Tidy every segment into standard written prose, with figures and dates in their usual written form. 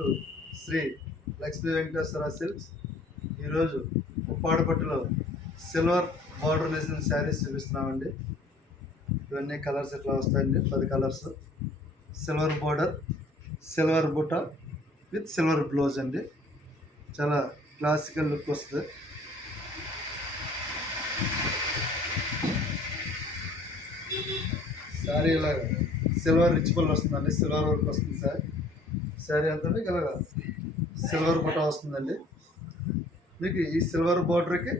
టు Sri Lakshmi Venkateswara silks. ఈరోజు ఉప్పాడపట్టులో silver border వేసిన శారీస్ చూపిస్తున్నామండి. ఇవన్నీ కలర్స్ ఎట్లా వస్తాయండి, 10 కలర్స్. సిల్వర్ బార్డర్, సిల్వర్ బుట్ట విత్ సిల్వర్ బ్లౌజ్ అండి. చాలా క్లాసికల్ లుక్ వస్తుంది. శారీ ఇలాగా సిల్వర్ రిచ్ పళ్ళు వస్తుందండి, సిల్వర్ వర్క్ వస్తుంది సార్. శారీ అంతా మీకు ఇలాగా సిల్వర్ బుట్ట వస్తుందండి. మీకు ఈ సిల్వర్ బార్డర్కి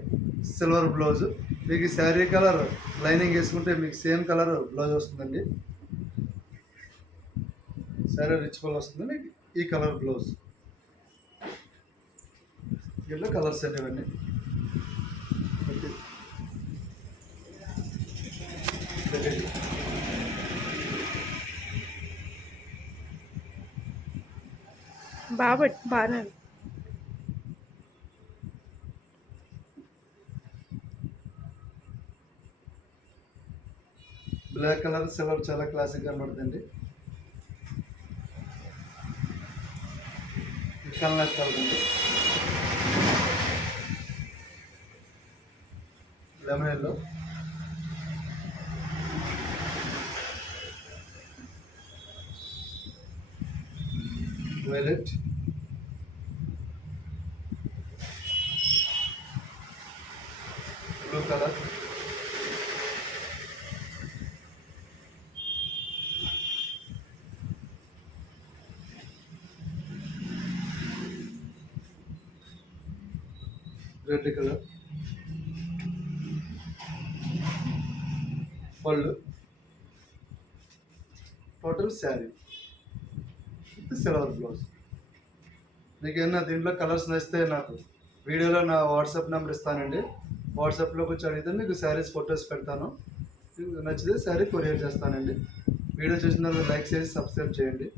సిల్వర్ బ్లౌజ్. మీకు ఈ శారీ కలర్ లైనింగ్ వేసుకుంటే మీకు సేమ్ కలర్ బ్లౌజ్ వస్తుందండి. శారీ రిచ్ పళ్ళు వస్తుంది, మీకు ఈ కలర్ బ్లౌజ్. దీంట్లో కలర్స్ అండి ఇవన్నీ. బాగానే బ్లాక్ కలర్ సిల్వర్ చాలా క్లాసిక్ కనబడుతుంది. కలర్ కలదండి, lemon yellow, violet, blue colour, red colour, పళ్ళు, total sari with silver blouse. మీకు ఏమన్నా దీంట్లో కలర్స్ నచ్చితే నాకు వీడియోలో నా వాట్సాప్ నెంబర్ ఇస్తానండి. వాట్సాప్లో వచ్చి అడిగితే మీకు శారీస్ ఫొటోస్ పెడతాను. మీకు నచ్చితే శారీ కొరియర్ చేస్తానండి. వీడియో చూసిన లైక్ చేసి సబ్స్క్రైబ్ చేయండి.